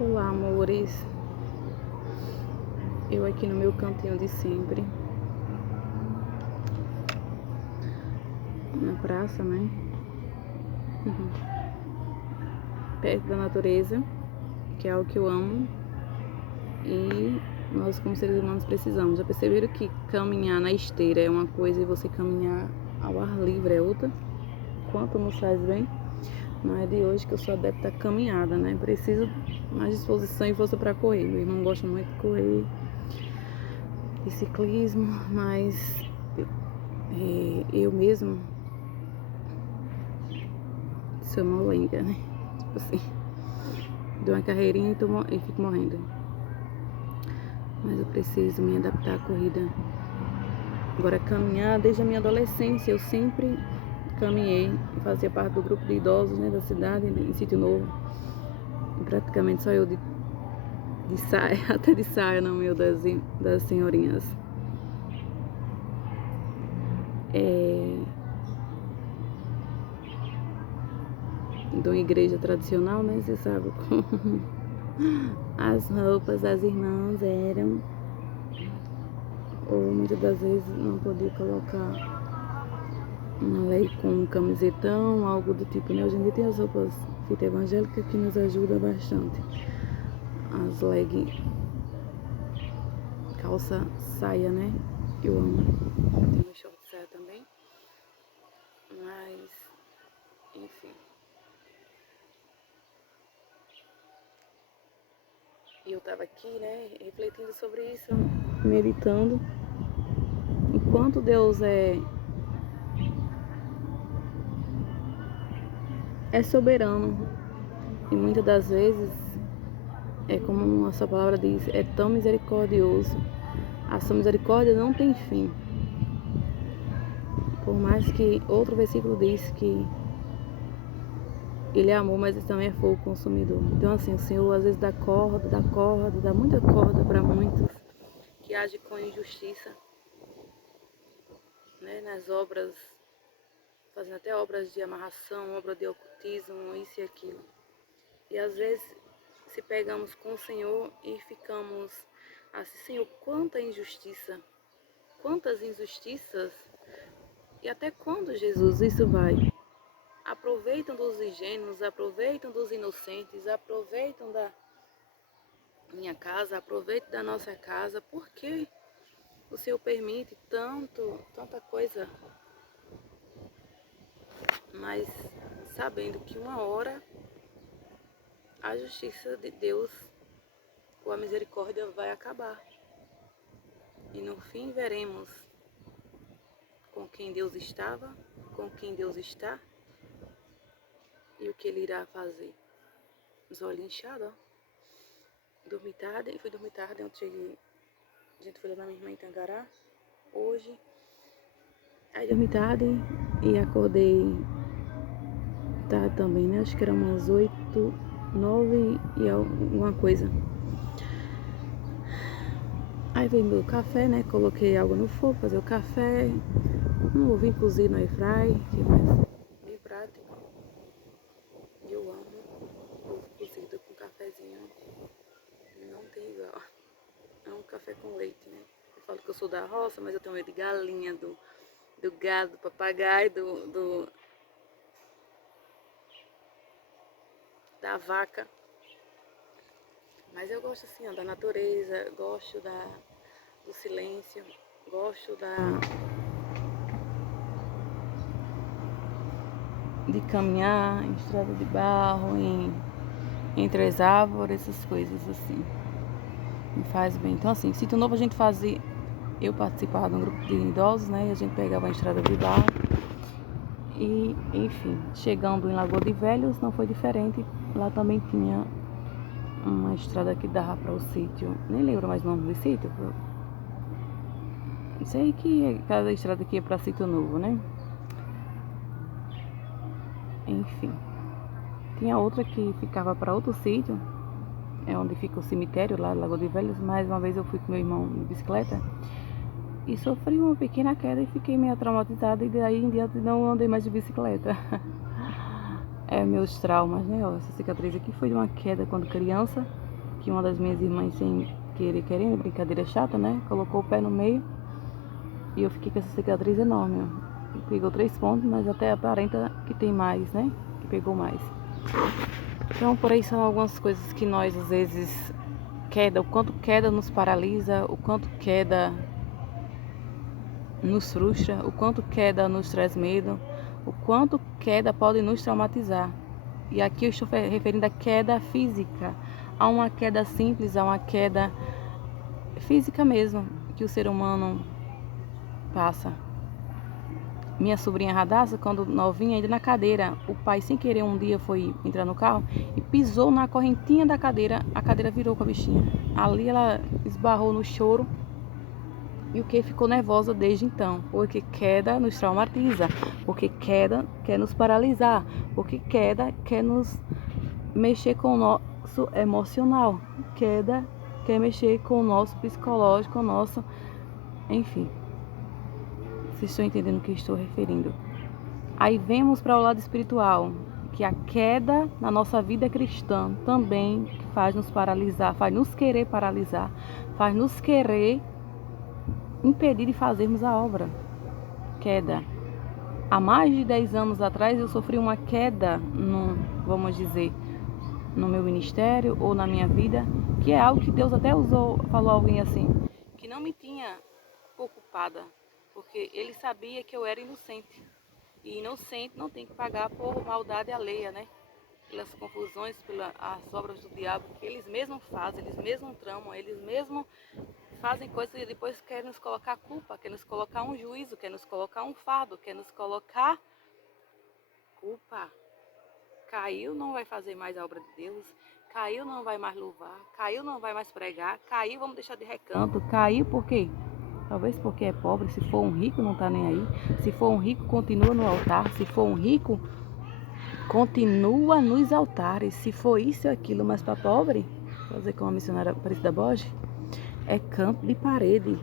Olá, amores. Eu aqui no meu cantinho de sempre, na praça, né? Perto da natureza, que é algo que eu amo. E nós, como seres humanos, precisamos. Já perceberam que caminhar na esteira é uma coisa e você caminhar ao ar livre é outra? Quanto nos faz bem? Não é de hoje que eu sou adepta à caminhada, né? Preciso mais disposição e força para correr. Meu irmão gosta muito de correr, de ciclismo, mas eu mesmo sou molenga, né? Tipo assim, dou uma carreirinha e fico morrendo. Mas eu preciso me adaptar à corrida. Agora, caminhar, desde a minha adolescência, eu sempre caminhei. Fazia parte do grupo de idosos, né, da cidade, em Sítio Novo. E praticamente só eu de saia, até de saia no meio das senhorinhas. De uma igreja tradicional, né? Você sabe como as roupas das irmãs eram, ou muitas das vezes não podia colocar uma lei com um camisetão, algo do tipo, né? Hoje em dia tem as roupas fita evangélica que nos ajuda bastante. As leg, calça, saia, né? Eu amo. Tem meu short saia também. Mas, enfim. E eu tava aqui, né, refletindo sobre isso, meditando. Enquanto Deus é soberano, e muitas das vezes é como a sua palavra diz, é tão misericordioso. A sua misericórdia não tem fim. Por mais que outro versículo diz que Ele é amor, mas Ele também é fogo consumidor. Então assim, o Senhor às vezes dá muita corda para muitos que agem com injustiça, né, nas obras, fazendo até obras de amarração, obra de ocultismo, isso e aquilo. E às vezes se pegamos com o Senhor e ficamos assim, Senhor, quantas injustiças, e até quando, Jesus, isso vai? Aproveitam dos ingênuos, aproveitam dos inocentes, aproveitam da minha casa, aproveitam da nossa casa, por que o Senhor permite tanta coisa, mas sabendo que uma hora a justiça de Deus ou a misericórdia vai acabar. E no fim veremos com quem Deus estava, com quem Deus está e o que Ele irá fazer. Os olhos inchados, ó. Fui dormir tarde, ontem cheguei, a gente foi levar minha irmã em Tangará, hoje. Aí dormi tarde e acordei tarde também, né? Acho que era umas 8, 9 e alguma coisa. Aí veio meu café, né? Coloquei água no fogo, fazer o café. Um ovinho cozido no airfry, que é mais bem prático. E eu amo ovo cozido com cafezinho. Não tem igual. Amo café com leite, né? Eu falo que eu sou da roça, mas eu tenho medo de galinha, do gado, do papagaio, da vaca. Mas eu gosto assim, ó, da natureza, gosto do silêncio, gosto de caminhar em estrada de barro, entre as árvores, essas coisas assim. Me faz bem. Então assim, Sítio Novo a gente fazia, eu participava de um grupo de idosos, né? E a gente pegava a estrada de barro. E, enfim, chegando em Lagoa de Velhos não foi diferente. Lá também tinha uma estrada que dava para o sítio. Nem lembro mais o nome do sítio. Sei que cada estrada aqui é para Sítio Novo, né? Enfim. Tinha outra que ficava para outro sítio, é onde fica o cemitério lá, Lagoa de Velhos. Mais uma vez eu fui com meu irmão de bicicleta e sofri uma pequena queda e fiquei meio traumatizada, e daí em diante não andei mais de bicicleta. Meus traumas, né? Ó, essa cicatriz aqui foi de uma queda quando criança, que uma das minhas irmãs, sem querer, querendo, brincadeira chata, né? Colocou o pé no meio e eu fiquei com essa cicatriz enorme, ó. Pegou 3 pontos, mas até aparenta que tem mais, né? Que pegou mais. Então, por aí são algumas coisas que nós, às vezes, o quanto queda nos paralisa, o quanto queda nos frustra, o quanto queda nos traz medo, o quanto queda pode nos traumatizar. E aqui eu estou referindo a queda física, a uma queda simples, a uma queda física mesmo, que o ser humano passa. Minha sobrinha Radassa, quando novinha, ainda na cadeira, o pai, sem querer, um dia foi entrar no carro e pisou na correntinha da cadeira, a cadeira virou com a bichinha. Ali ela esbarrou no choro e o que ficou nervosa desde então, porque queda nos traumatiza, porque queda quer nos paralisar, porque queda quer nos mexer com o nosso emocional, queda quer mexer com o nosso psicológico, o nosso, enfim. Vocês estão entendendo o que estou referindo? Aí vemos para o lado espiritual, que a queda na nossa vida cristã também faz nos paralisar, faz nos querer paralisar, faz nos querer impedir de fazermos a obra. Queda. Há mais de 10 anos atrás eu sofri uma queda, vamos dizer, no meu ministério ou na minha vida, que é algo que Deus até falou a alguém assim, que não me tinha ocupada, porque ele sabia que eu era inocente. E inocente não tem que pagar por maldade alheia, né? Pelas confusões, pelas obras do diabo que eles mesmos fazem, eles mesmos tramam, eles mesmos fazem coisas e depois querem nos colocar culpa, querem nos colocar um juízo, querem nos colocar um fardo, querem nos colocar culpa. Caiu, não vai fazer mais a obra de Deus. Caiu, não vai mais louvar. Caiu, não vai mais pregar. Caiu, vamos deixar de recanto. Caiu por quê? Talvez porque é pobre. Se for um rico, não tá nem aí. Se for um rico, continua no altar. Se for um rico, continua nos altares. Se for isso ou aquilo, mas para pobre, vou dizer como a missionária Aparecida Borges, é canto de parede.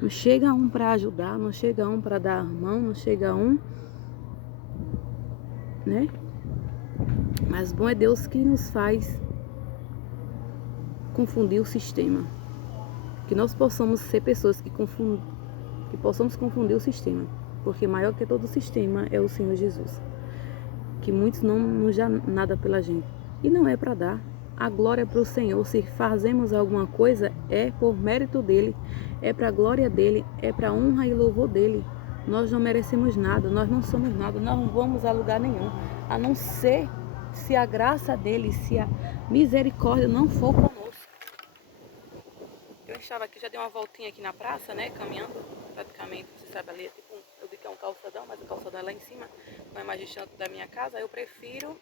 Não chega um para ajudar, não chega um para dar a mão, não chega um, né? Mas bom é Deus que nos faz confundir o sistema. Que nós possamos ser pessoas que possamos confundir o sistema. Porque maior que todo o sistema é o Senhor Jesus. Que muitos não nos dão nada pela gente. E não é para dar. A glória é para o Senhor. Se fazemos alguma coisa, é por mérito dEle. É para a glória dEle. É para a honra e louvor dEle. Nós não merecemos nada. Nós não somos nada. Nós não vamos a lugar nenhum. A não ser se a graça dEle, se a misericórdia não for conosco. Eu estava aqui, já dei uma voltinha aqui na praça, né? Caminhando praticamente. Você sabe ali, é tipo eu vi que é um calçadão, mas o calçadão é lá em cima. Não é mais distante da minha casa. Eu prefiro...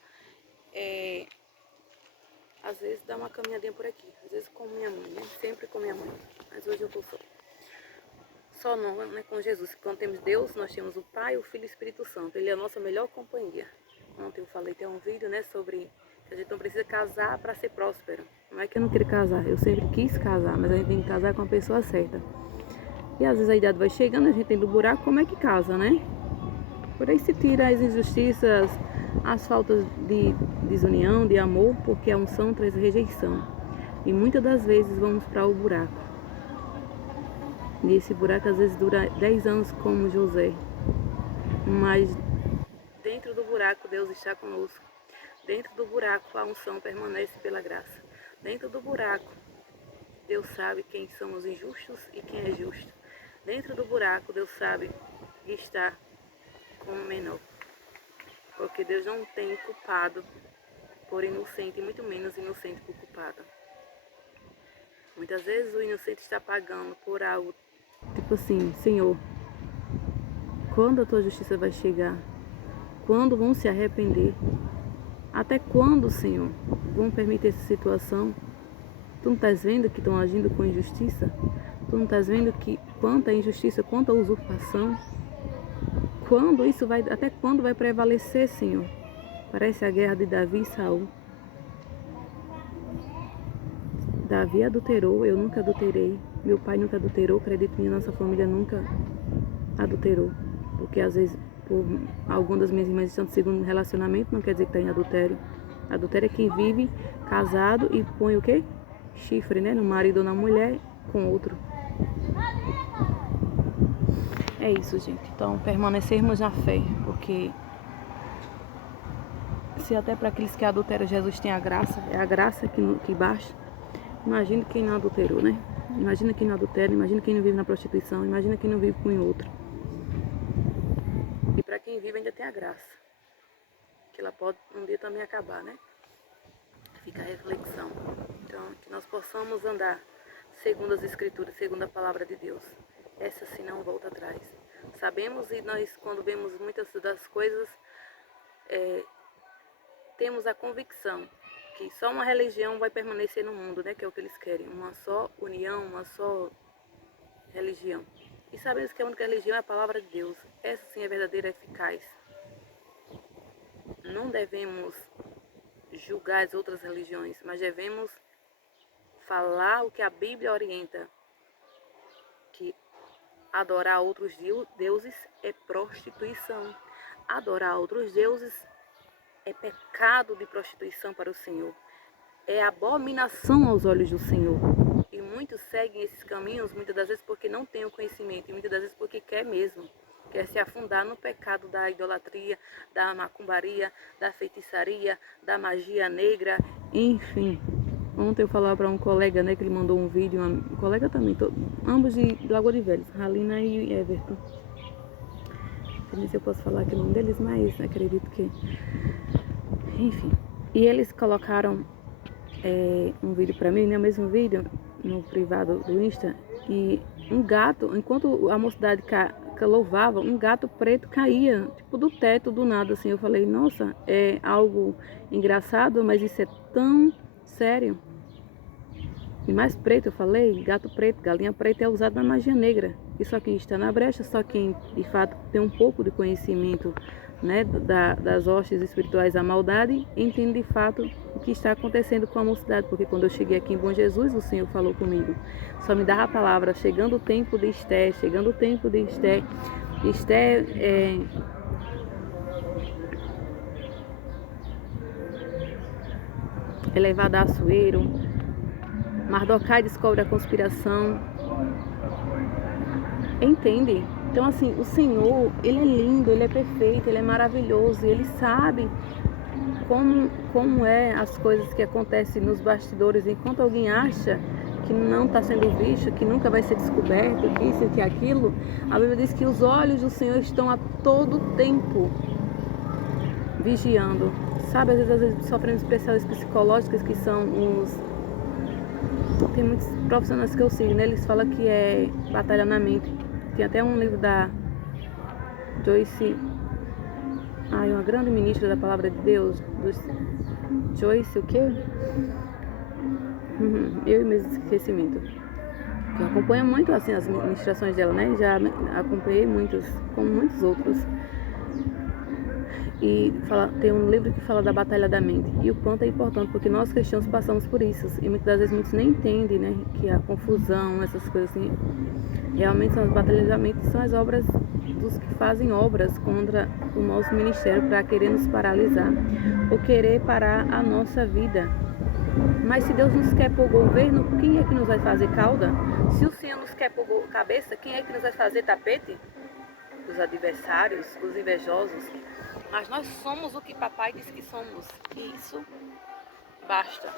às vezes dá uma caminhadinha por aqui, às vezes com minha mãe, né? Sempre com minha mãe, mas hoje eu tô só não, né? Com Jesus. Quando temos Deus, nós temos o Pai, o Filho e o Espírito Santo. Ele é a nossa melhor companhia. Ontem eu falei, tem um vídeo, né, sobre que a gente não precisa casar para ser próspero. Não é que eu não queria casar, eu sempre quis casar, mas a gente tem que casar com a pessoa certa. E às vezes a idade vai chegando, a gente tem do buraco, como é que casa, né? Por aí se tira as injustiças, as faltas de desunião, de amor, porque a unção traz rejeição. E muitas das vezes vamos para o buraco. E esse buraco às vezes dura 10 anos como José. Mas dentro do buraco Deus está conosco. Dentro do buraco a unção permanece pela graça. Dentro do buraco Deus sabe quem são os injustos e quem é justo. Dentro do buraco Deus sabe que está com o menor. Porque Deus não tem culpado por inocente, e muito menos inocente por culpado. Muitas vezes o inocente está pagando por algo, tipo assim, Senhor, quando a tua justiça vai chegar? Quando vão se arrepender? Até quando, Senhor, vão permitir essa situação? Tu não estás vendo que estão agindo com injustiça? Tu não estás vendo que quanta injustiça, quanta usurpação? Quando isso vai, até quando vai prevalecer, Senhor? Parece a guerra de Davi e Saul. Davi adulterou, eu nunca adulterei. Meu pai nunca adulterou, acredito que nossa família nunca adulterou. Porque às vezes, por alguma das minhas irmãs estão no segundo relacionamento, não quer dizer que está em adultério. Adultério é quem vive casado e põe o quê? chifre, né? No marido ou na mulher com outro. É isso, gente. Então, permanecermos na fé, porque se até para aqueles que adulteram Jesus tem a graça, é a graça que basta. Imagina quem não adulterou, né? Imagina quem não adultera, imagina quem não vive na prostituição, imagina quem não vive com o outro. E para quem vive ainda tem a graça, que ela pode um dia também acabar, né? Fica a reflexão. Então, que nós possamos andar segundo as Escrituras, segundo a palavra de Deus. Essa sim não volta atrás. Sabemos, e nós quando vemos muitas das coisas, temos a convicção que só uma religião vai permanecer no mundo, né? Que é o que eles querem, uma só união, uma só religião. E sabemos que a única religião é a palavra de Deus. Essa sim é verdadeira e eficaz. Não devemos julgar as outras religiões, mas devemos falar o que a Bíblia orienta, que adorar outros deuses é prostituição. Adorar outros deuses é pecado de prostituição para o Senhor. É abominação aos olhos do Senhor. E muitos seguem esses caminhos, muitas das vezes porque não têm o conhecimento, e muitas das vezes porque quer mesmo. Quer se afundar no pecado da idolatria, da macumbaria, da feitiçaria, da magia negra, enfim. Ontem eu falava para um colega, né, que ele mandou um vídeo, um colega também, ambos de Lagoa de Velhos, Halina e Everton. Não sei se eu posso falar aqui o nome deles, mas acredito que... Enfim. E eles colocaram um vídeo para mim, né, o mesmo vídeo, no privado do Insta, e um gato, enquanto a mocidade louvava, um gato preto caía, tipo do teto, do nada, assim. Eu falei, nossa, é algo engraçado, mas isso é tão sério. E mais preto, eu falei, gato preto, galinha preta é usado na magia negra. E só quem está na brecha, só quem de fato tem um pouco de conhecimento, né, das hostes espirituais da maldade, entende de fato o que está acontecendo com a mocidade. Porque quando eu cheguei aqui em Bom Jesus, o Senhor falou comigo, só me dava a palavra, chegando o tempo de Esté, chegando o tempo de Esté. Esté é levada a Assuero. Mardokai descobre a conspiração. Entende? Então, assim, o Senhor, Ele é lindo, Ele é perfeito, Ele é maravilhoso. Ele sabe como é as coisas que acontecem nos bastidores. Enquanto alguém acha que não está sendo visto, que nunca vai ser descoberto, que isso, que aquilo, a Bíblia diz que os olhos do Senhor estão a todo tempo vigiando. Sabe, às vezes sofremos pressões psicológicas, que são tem muitos profissionais que eu sigo, né? Eles falam que é batalha na mente. Tem até um livro da Joyce, uma grande ministra da palavra de Deus, Joyce o quê? Eu mesmo esquecimento. Eu acompanho muito assim as ministrações dela, né? Já acompanhei muitas, como muitos outros. E tem um livro que fala da batalha da mente e o quanto é importante, porque nós cristãos passamos por isso e muitas das vezes muitos nem entendem, né, que a confusão, essas coisas assim, realmente são as batalhas da mente, são as obras dos que fazem obras contra o nosso ministério para querer nos paralisar ou querer parar a nossa vida. Mas se Deus nos quer por governo, quem é que nos vai fazer cauda? Se o Senhor nos quer por cabeça, quem é que nos vai fazer tapete? Os adversários, os invejosos. Mas nós somos o que papai disse que somos. E isso basta.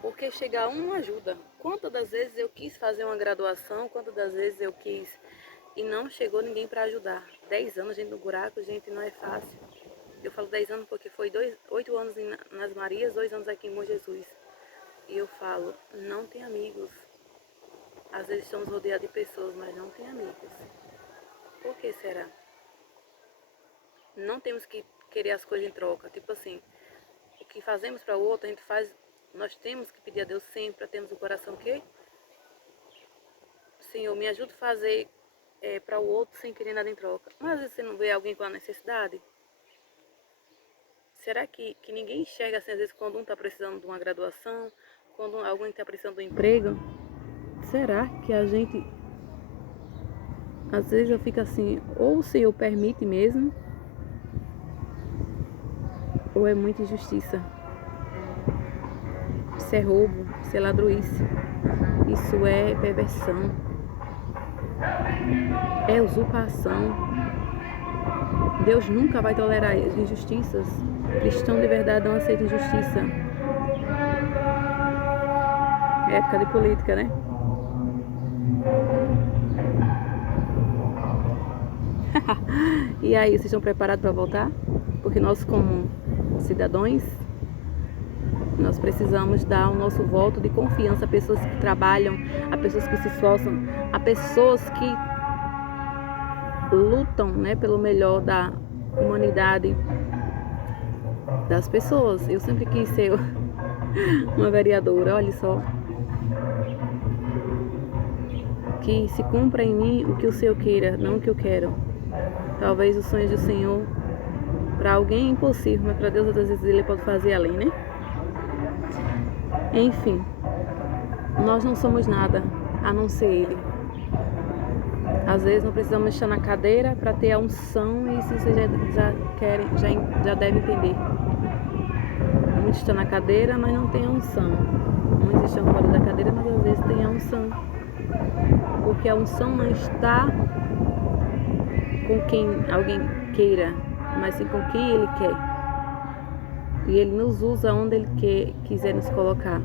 Porque chegar um não ajuda. Quantas das vezes eu quis fazer uma graduação, quantas das vezes eu quis e não chegou ninguém para ajudar. 10 anos, gente, no buraco, gente, não é fácil. Eu falo 10 anos porque foi 8 anos nas Marias, 2 anos aqui em Bom Jesus. E eu falo, não tem amigos. Às vezes estamos rodeados de pessoas, mas não tem amigos. Por que será? Não temos que querer as coisas em troca. Tipo assim, o que fazemos para o outro, a gente faz. Nós temos que pedir a Deus sempre, para termos o coração que Senhor, me ajuda a fazer para o outro sem querer nada em troca. Mas às vezes você não vê alguém com a necessidade. Será que ninguém enxerga assim, às vezes, quando um está precisando de uma graduação, quando alguém está precisando de um emprego? Será que a gente... Às vezes eu fico assim, ou o Senhor permite mesmo, ou é muita injustiça. Isso é roubo, isso é ladruíce, isso é perversão, é usurpação. Deus nunca vai tolerar injustiças. Cristão de verdade não aceita injustiça. É época de política, né? E aí, vocês estão preparados para votar? Porque nós, como cidadãos, nós precisamos dar o nosso voto de confiança a pessoas que trabalham, a pessoas que se esforçam, a pessoas que lutam, né, pelo melhor da humanidade, das pessoas. Eu sempre quis ser uma vereadora, olha só. Que se cumpra em mim o que o Senhor queira, não o que eu quero. Talvez os sonhos do Senhor, para alguém é impossível, mas para Deus, às vezes, Ele pode fazer além, né? Enfim, nós não somos nada a não ser Ele. Às vezes não precisamos estar na cadeira para ter a unção, e isso vocês já devem entender. Muitos estão na cadeira, mas não tem a unção. Muitos estão fora da cadeira, mas às vezes tem a unção. Porque a unção não está com quem alguém queira, mas sim com quem Ele quer. E Ele nos usa onde Ele quiser nos colocar.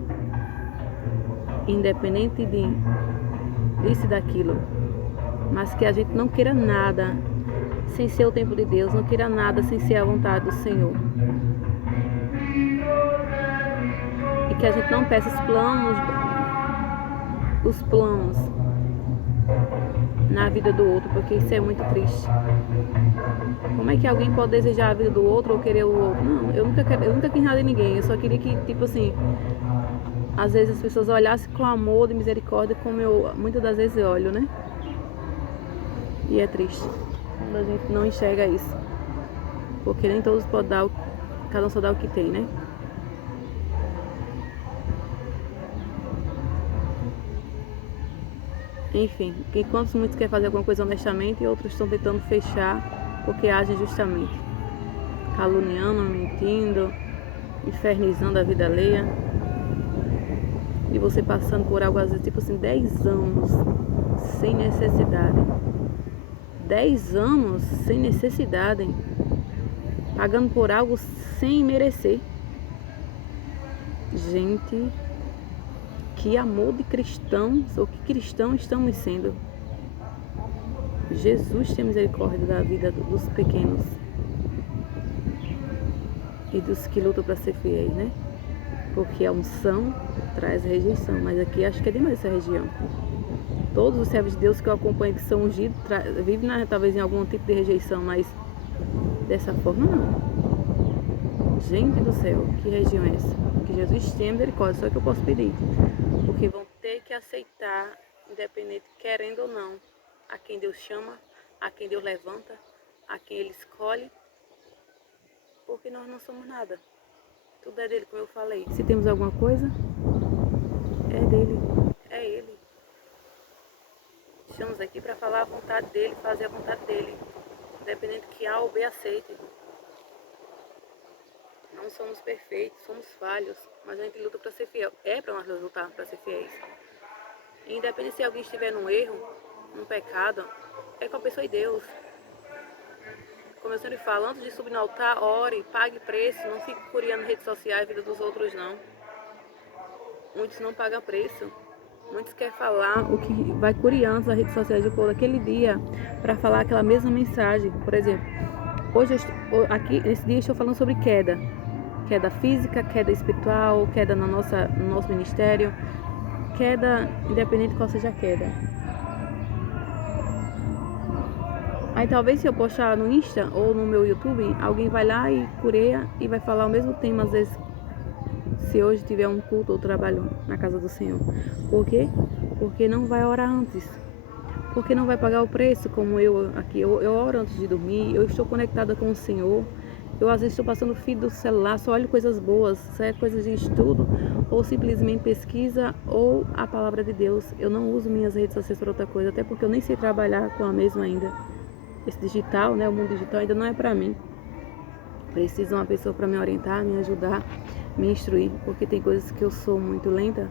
Independente disso e daquilo. Mas que a gente não queira nada sem ser o tempo de Deus, não queira nada sem ser a vontade do Senhor. E que a gente não peça os planos na vida do outro, porque isso é muito triste. Como é que alguém pode desejar a vida do outro ou querer o outro? Não, eu nunca quis nada de ninguém, eu só queria que, tipo assim, às vezes as pessoas olhassem com amor e misericórdia, como eu muitas das vezes olho, né? E é triste quando a gente não enxerga isso, porque nem todos podem dar, cada um só dá o que tem, né? Enfim, enquanto muitos querem fazer alguma coisa honestamente, e outros estão tentando fechar porque agem justamente, caluniando, mentindo, infernizando a vida alheia. E você passando por algo, às vezes, tipo assim, 10 anos sem necessidade. 10 anos sem necessidade, pagando por algo sem merecer. Gente, que amor de cristãos, ou que cristãos estamos sendo. Jesus tem misericórdia da vida dos pequenos e dos que lutam para ser fiéis, né? Porque a unção traz rejeição, mas aqui acho que é demais essa região. Todos os servos de Deus que eu acompanho que são ungidos vivem talvez em algum tipo de rejeição, mas dessa forma não. Gente do céu, que região é essa? Que Jesus tenha misericórdia, só que eu posso pedir. Porque vão ter que aceitar, independente, querendo ou não, a quem Deus chama, a quem Deus levanta, a quem Ele escolhe. Porque nós não somos nada. Tudo é dele, como eu falei. Se temos alguma coisa, é dele, é Ele. Estamos aqui para falar a vontade dele, fazer a vontade dele, independente que A ou B aceite. Não somos perfeitos, somos falhos, mas a gente luta para ser fiel. É para nós lutar para ser fiéis. E independente se alguém estiver num erro, num pecado, é com a pessoa e Deus. Como eu sempre falo, antes de subir no altar, ore, pague preço, não fique curiando redes sociais, a vida dos outros não. Muitos não pagam preço. Muitos querem falar o que vai curiando as redes sociais do povo daquele dia para falar aquela mesma mensagem. Por exemplo, hoje aqui, nesse dia, eu estou falando sobre queda. Queda física, queda espiritual, queda no nosso ministério, queda independente qual seja a queda. Aí talvez se eu postar no Insta ou no meu YouTube, alguém vai lá e cureia e vai falar o mesmo tema, às vezes, se hoje tiver um culto ou trabalho na casa do Senhor. Por quê? Porque não vai orar antes. Porque não vai pagar o preço, como eu aqui. Eu oro antes de dormir, eu estou conectada com o Senhor. Eu às vezes estou passando o feed do celular, só olho coisas boas, certo? Coisas de estudo, ou simplesmente pesquisa, ou a palavra de Deus. Eu não uso minhas redes sociais para outra coisa, até porque eu nem sei trabalhar com a mesma ainda. Esse digital, né? O mundo digital ainda não é para mim. Preciso de uma pessoa para me orientar, me ajudar. me instruir, porque tem coisas que eu sou muito lenta.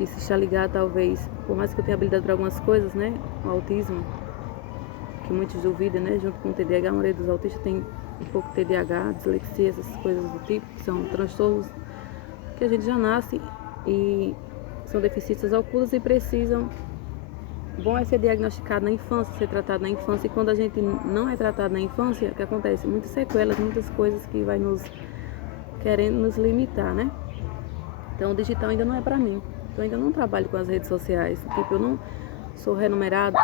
Isso está ligado, talvez, por mais que eu tenha habilidade para algumas coisas, né? O autismo, que muitos duvidam, né? Junto com o TDAH, a maioria dos autistas tem um pouco de TDAH, dislexia, essas coisas do tipo, que são transtornos que a gente já nasce e são deficiências ocultas e precisam. Bom é ser diagnosticado na infância, ser tratado na infância. E quando a gente não é tratado na infância, o que acontece? Muitas sequelas, muitas coisas que vai nos querendo nos limitar, né? Então o digital ainda não é pra mim. Eu ainda não trabalho com as redes sociais. Tipo, eu não sou remunerado.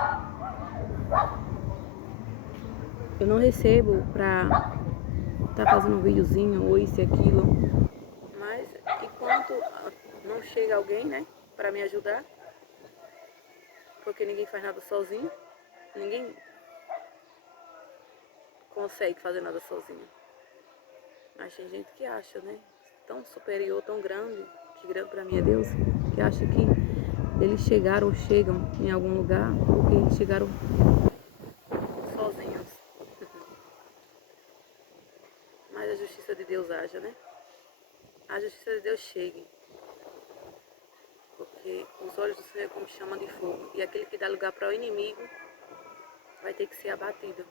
Eu não recebo pra estar fazendo um videozinho ou isso e aquilo. Mas enquanto não chega alguém, né, pra me ajudar, porque ninguém faz nada sozinho, ninguém consegue fazer nada sozinho. Mas tem gente que acha, né, tão superior, tão grande, que grande pra mim é Deus, que acha que eles chegaram ou chegam em algum lugar porque chegaram sozinhos. Mas a justiça de Deus haja, né? A justiça de Deus chegue. Porque os olhos do Senhor é como chama de fogo. E aquele que dá lugar para o inimigo vai ter que ser abatido.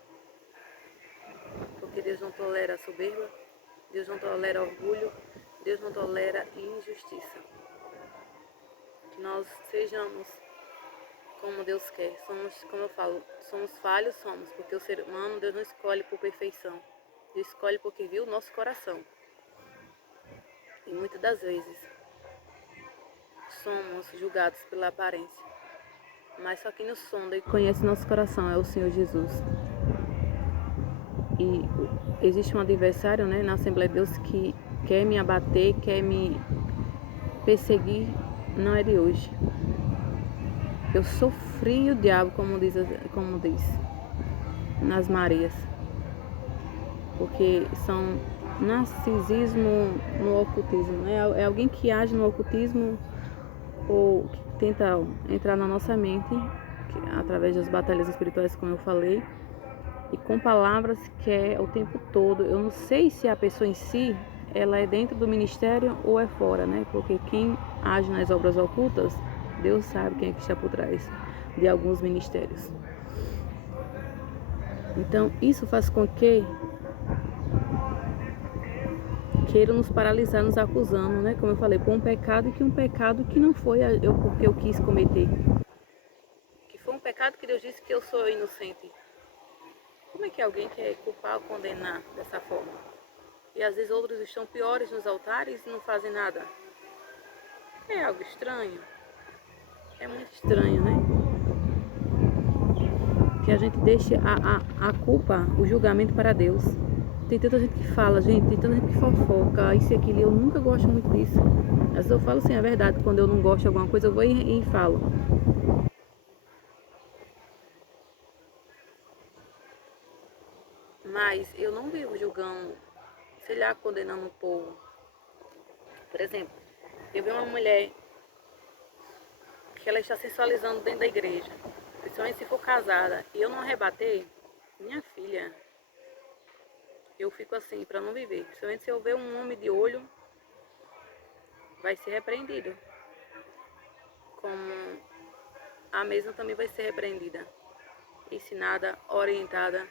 Porque Deus não tolera a soberba, Deus não tolera orgulho, Deus não tolera injustiça. Que nós sejamos como Deus quer. Somos, como eu falo, somos falhos, somos. Porque o ser humano, Deus não escolhe por perfeição. Deus escolhe porque viu o nosso coração. E muitas das vezes somos julgados pela aparência. Mas só quem nos sonda e conhece nosso coração é o Senhor Jesus. E existe um adversário, né, na Assembleia de Deus que quer me abater, quer me perseguir, não é de hoje. Eu sofri o diabo, como diz nas Marias. Porque são narcisismo no ocultismo, né? É alguém que age no ocultismo ou que tenta entrar na nossa mente, através das batalhas espirituais, como eu falei, e com palavras que é o tempo todo. Eu não sei se a pessoa em si, ela é dentro do ministério ou é fora, né? Porque quem age nas obras ocultas, Deus sabe quem é que está por trás de alguns ministérios. Então, isso faz com que queiram nos paralisar, nos acusando, né? Como eu falei, por um pecado que não foi eu porque eu quis cometer. Que foi um pecado que Deus disse que eu sou inocente. Como é que alguém quer culpar ou condenar dessa forma? E às vezes outros estão piores nos altares e não fazem nada. É algo estranho. É muito estranho, né? Que a gente deixe a culpa, o julgamento para Deus. Tem tanta gente que fala, gente, tem tanta gente que fofoca, isso e aquilo. Eu nunca gosto muito disso. Às vezes eu falo assim, a verdade, quando eu não gosto de alguma coisa, eu vou e falo. Mas eu não vivo julgando, sei lá, condenando o povo. Por exemplo, eu vi uma mulher que ela está sensualizando dentro da igreja, principalmente se for casada, e eu não rebater, minha filha, eu fico assim, para não viver. Principalmente se eu ver um homem de olho, vai ser repreendido. Como a mesma também vai ser repreendida, ensinada, orientada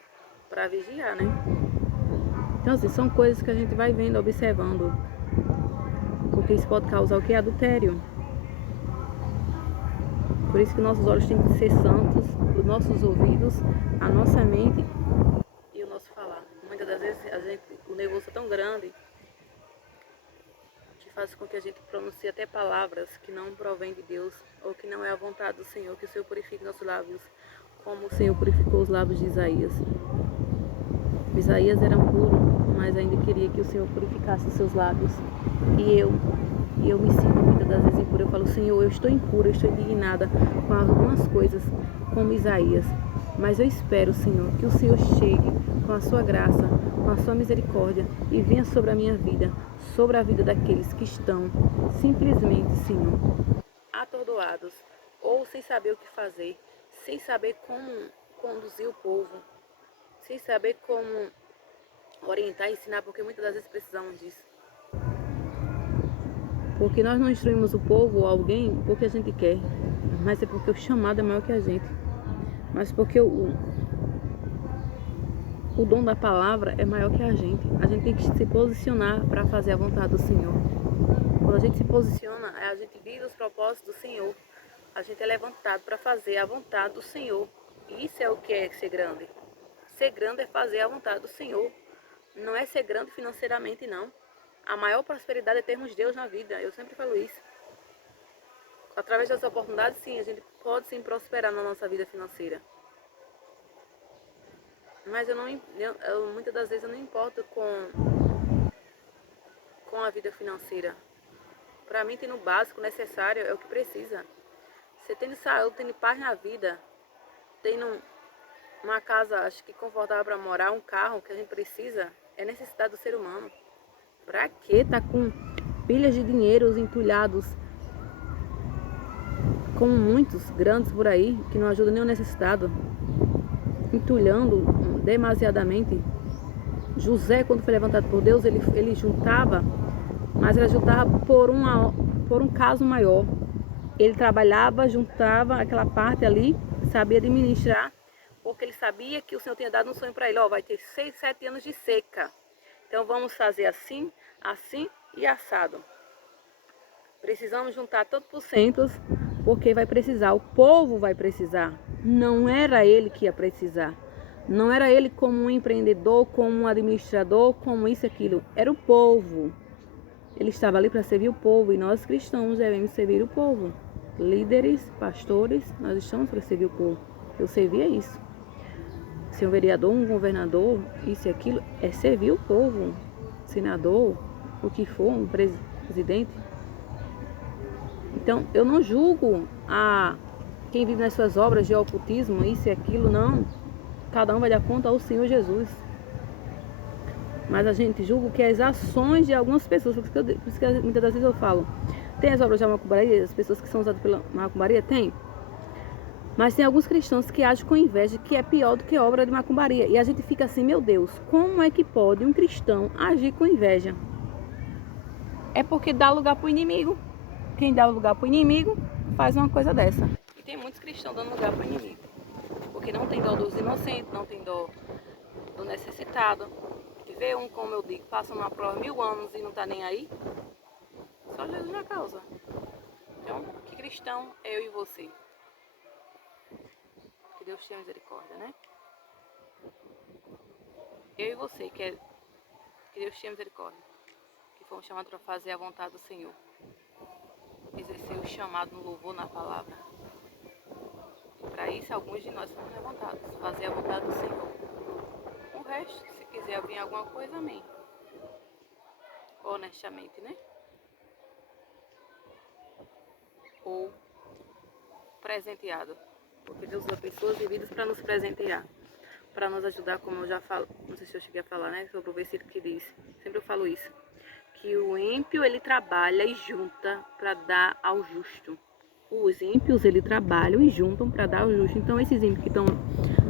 para vigiar, né? Então assim, são coisas que a gente vai vendo, observando, porque isso pode causar o que? Adultério. Por isso que nossos olhos têm que ser santos, os nossos ouvidos, a nossa mente e o nosso falar. Muitas das vezes o nervoso é tão grande que faz com que a gente pronuncie até palavras que não provém de Deus ou que não é a vontade do Senhor, que o Senhor purifique nossos lábios, como o Senhor purificou os lábios de Isaías. Isaías era puro, mas ainda queria que o Senhor purificasse os seus lábios. E eu me sinto muitas das vezes impura. Eu falo, Senhor, eu estou impura, eu estou indignada com algumas coisas, como Isaías. Mas eu espero, Senhor, que o Senhor chegue com a sua graça, com a sua misericórdia e venha sobre a minha vida, sobre a vida daqueles que estão simplesmente, Senhor, atordoados ou sem saber o que fazer, sem saber como conduzir o povo, sem saber como orientar e ensinar, porque muitas das vezes precisamos disso. Porque nós não instruímos o povo ou alguém porque a gente quer, mas é porque o chamado é maior que a gente. Mas porque o dom da palavra é maior que a gente. A gente tem que se posicionar para fazer a vontade do Senhor. Quando a gente se posiciona, a gente vive os propósitos do Senhor. A gente é levantado para fazer a vontade do Senhor. E isso é o que é ser grande. Ser grande é fazer a vontade do Senhor. Não é ser grande financeiramente, não. A maior prosperidade é termos Deus na vida. Eu sempre falo isso. Através das oportunidades, sim, a gente pode sim prosperar na nossa vida financeira. Mas muitas das vezes eu não importo com a vida financeira. Para mim, tendo o básico necessário é o que precisa. Você tendo saúde, tendo paz na vida, tendo uma casa, acho que confortável para morar, um carro que a gente precisa, é necessidade do ser humano. Pra que tá com pilhas de dinheiros entulhados, como muitos grandes por aí, que não ajudam nem o necessitado, entulhando demasiadamente? José, quando foi levantado por Deus, ele juntava, mas ele juntava por um caso maior. Ele trabalhava, juntava aquela parte ali, sabia administrar, porque ele sabia que o Senhor tinha dado um sonho para ele. Ó, vai ter 6, 7 anos de seca. Então vamos fazer assim, assim e assado. Precisamos juntar todos os porcentos, porque vai precisar, o povo vai precisar. Não era ele que ia precisar. Não era ele como um empreendedor, como um administrador, como isso e aquilo. Era o povo. Ele estava ali para servir o povo e nós cristãos devemos servir o povo. Líderes, pastores, nós estamos para servir o povo. Eu servia isso. Ser um vereador, um governador, isso e aquilo, é servir o povo. Senador, o que for, um presidente. Então, eu não julgo quem vive nas suas obras de ocultismo, isso e aquilo, não. Cada um vai dar conta ao Senhor Jesus. Mas a gente julga que as ações de algumas pessoas, por isso que muitas das vezes eu falo, tem as obras de macumbaria, as pessoas que são usadas pela macumbaria? Tem. Mas tem alguns cristãos que agem com inveja, que é pior do que obra de macumbaria. E a gente fica assim, meu Deus, como é que pode um cristão agir com inveja? É porque dá lugar para o inimigo. Quem dá lugar para o inimigo faz uma coisa dessa. E tem muitos cristãos dando lugar para o inimigo. Porque não tem dó dos inocentes, não tem dó do necessitado. Vê um, como eu digo, passa numa prova 1000 anos e não está nem aí. Só Jesus na causa. Então, que cristão é eu e você? Que Deus tenha misericórdia, né? Eu e você, que Deus tenha misericórdia. Que fomos chamados para fazer a vontade do Senhor. Exercer o chamado no louvor, na palavra. E para isso, alguns de nós fomos levantados. Fazer a vontade do Senhor. O resto, se quiser vir alguma coisa, amém. Honestamente, né? Ou presenteado. Porque Deus usa pessoas e vidas para nos presentear. Para nos ajudar, como eu já falo, não sei se eu cheguei a falar, né? Sobre o versículo que diz. Sempre eu falo isso. Que o ímpio, ele trabalha e junta para dar ao justo. Os ímpios, ele trabalham e juntam para dar ao justo. Então, esses ímpios que estão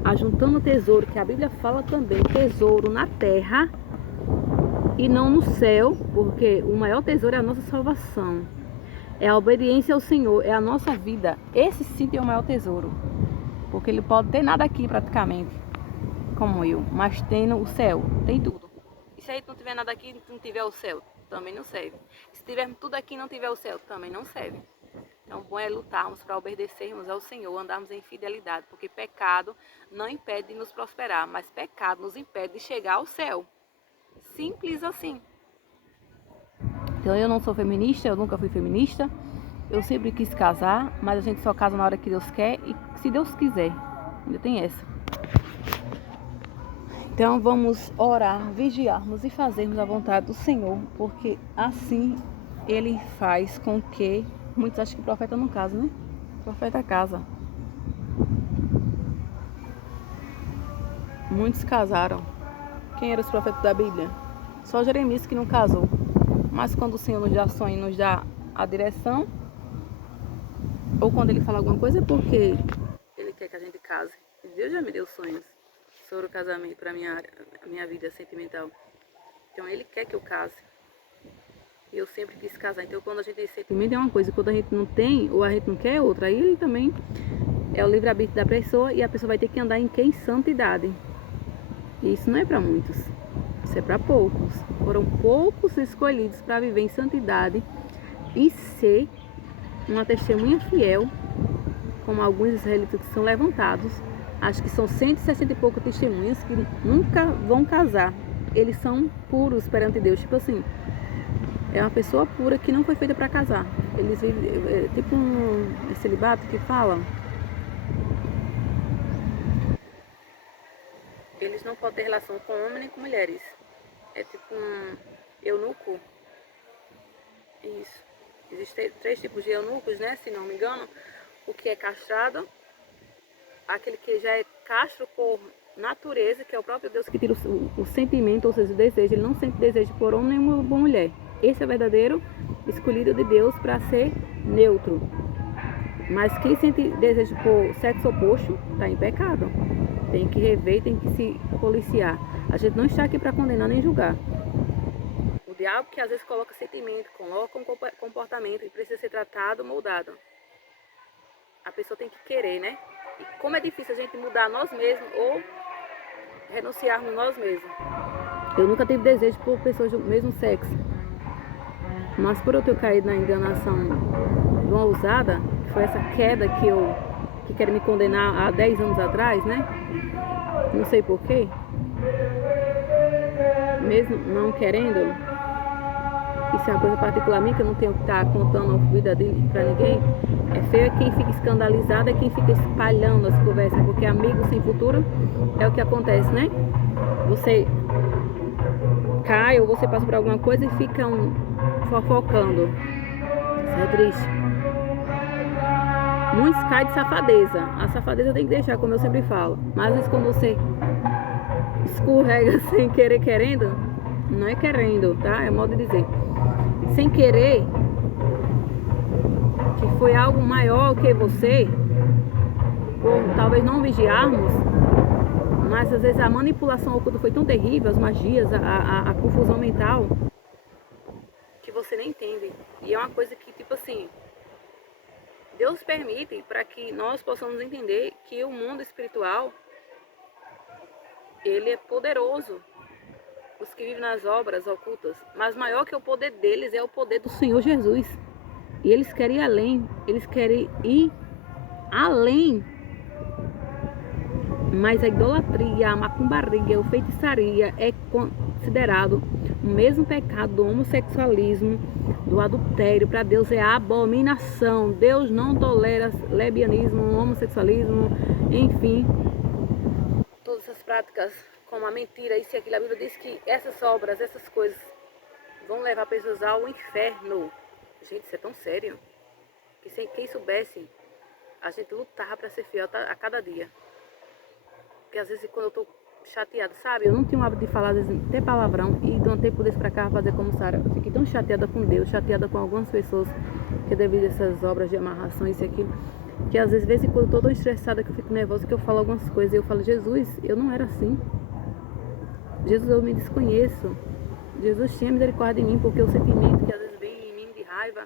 ajuntando tesouro, que a Bíblia fala também, tesouro na terra e não no céu, porque o maior tesouro é a nossa salvação. É a obediência ao Senhor, é a nossa vida. Esse sim tem o maior tesouro. Porque ele pode ter nada aqui praticamente, como eu, mas tem o céu, tem tudo. E se a gente não tiver nada aqui e não tiver o céu, também não serve. Se tivermos tudo aqui e não tiver o céu, também não serve. Então, bom é lutarmos para obedecermos ao Senhor, andarmos em fidelidade, porque pecado não impede de nos prosperar, mas pecado nos impede de chegar ao céu. Simples assim. Então, eu não sou feminista, eu nunca fui feminista. Eu sempre quis casar, mas a gente só casa na hora que Deus quer e se Deus quiser. Ainda tem essa. Então vamos orar, vigiarmos e fazermos a vontade do Senhor, porque assim Ele faz com que... Muitos acham que o profeta não casa, né? O profeta casa. Muitos casaram. Quem eram os profetas da Bíblia? Só Jeremias que não casou. Mas quando o Senhor nos dá sonho e nos dá a direção, ou quando Ele fala alguma coisa, é porque Ele quer que a gente case. Deus já me deu sonhos sobre o casamento para a minha vida sentimental. Então Ele quer que eu case. Eu sempre quis casar. Então, quando a gente tem sentimento é uma coisa, quando a gente não tem, ou a gente não quer é outra. Aí ele também é o livre-arbítrio da pessoa e a pessoa vai ter que andar em que? Em santidade. E isso não é para muitos. Isso é para poucos. Foram poucos escolhidos para viver em santidade e ser uma testemunha fiel, como alguns israelitas que são levantados. Acho que são 160 e poucos testemunhas que nunca vão casar. Eles são puros perante Deus. Tipo assim, é uma pessoa pura que não foi feita para casar. Eles vivem, tipo um celibato que fala. Eles não podem ter relação com homem nem com mulheres. É tipo um eunuco. Isso. Existem 3 tipos de eunucos, né? Se não me engano. O que é castrado, aquele que já é castro por natureza, que é o próprio Deus que tira o sentimento, ou seja, o desejo. Ele não sente desejo por homem nem por mulher. Esse é o verdadeiro escolhido de Deus para ser neutro. Mas quem sente desejo por sexo oposto está em pecado. Tem que rever, tem que se policiar. A gente não está aqui para condenar nem julgar. O diabo que às vezes coloca sentimento, coloca um comportamento que precisa ser tratado, moldado. A pessoa tem que querer, né? E como é difícil a gente mudar nós mesmos ou renunciarmos nós mesmos. Eu nunca tive desejo por pessoas do mesmo sexo. Mas por eu ter caído na enganação de uma ousada, que foi essa queda que querem me condenar há 10 anos atrás, né? Não sei porquê. Mesmo não querendo, isso é uma coisa particular minha, que eu não tenho que estar contando a vida dele pra ninguém. É feio quem fica escandalizado, é quem fica espalhando as conversas, porque amigo sem futuro é o que acontece, né? Você cai ou você passa por alguma coisa e fica fofocando. Isso é triste. Muitos caem de safadeza. A safadeza tem que deixar, como eu sempre falo. Mas às vezes quando você escorrega sem querer, querendo, não é querendo, tá? É modo de dizer. Sem querer, que foi algo maior que você, por talvez não vigiarmos, mas às vezes a manipulação oculta foi tão terrível, as magias, a confusão mental, que você nem entende. E é uma coisa que, tipo assim, Deus permite para que nós possamos entender que o mundo espiritual, ele é poderoso. Os que vivem nas obras ocultas, mas maior que o poder deles é o poder do Senhor Jesus. E eles querem ir além, eles querem ir além. Mas a idolatria, a macumbaria, a feitiçaria é considerado o mesmo pecado do homossexualismo, do adultério. Para Deus é abominação. Deus não tolera lesbianismo, homossexualismo, enfim, todas essas práticas como a mentira, isso e aquilo. A Bíblia diz que essas obras, essas coisas vão levar pessoas ao inferno. Gente, isso é tão sério que sem quem soubesse, a gente lutava para ser fiel a cada dia. Porque às vezes quando eu tô chateada, sabe? Eu não tinha o hábito de falar, às vezes, até palavrão. E de um tempo desse pra cá, fazer como Sara. Eu fiquei tão chateada com Deus, chateada com algumas pessoas, que devido a essas obras de amarração, isso e aquilo, que às vezes, de vez em quando, eu tô tão estressada que eu fico nervosa, que eu falo algumas coisas. E eu falo, Jesus, eu não era assim. Jesus, eu me desconheço. Jesus, tinha misericórdia de mim, porque o sentimento que às vezes vem em mim de raiva,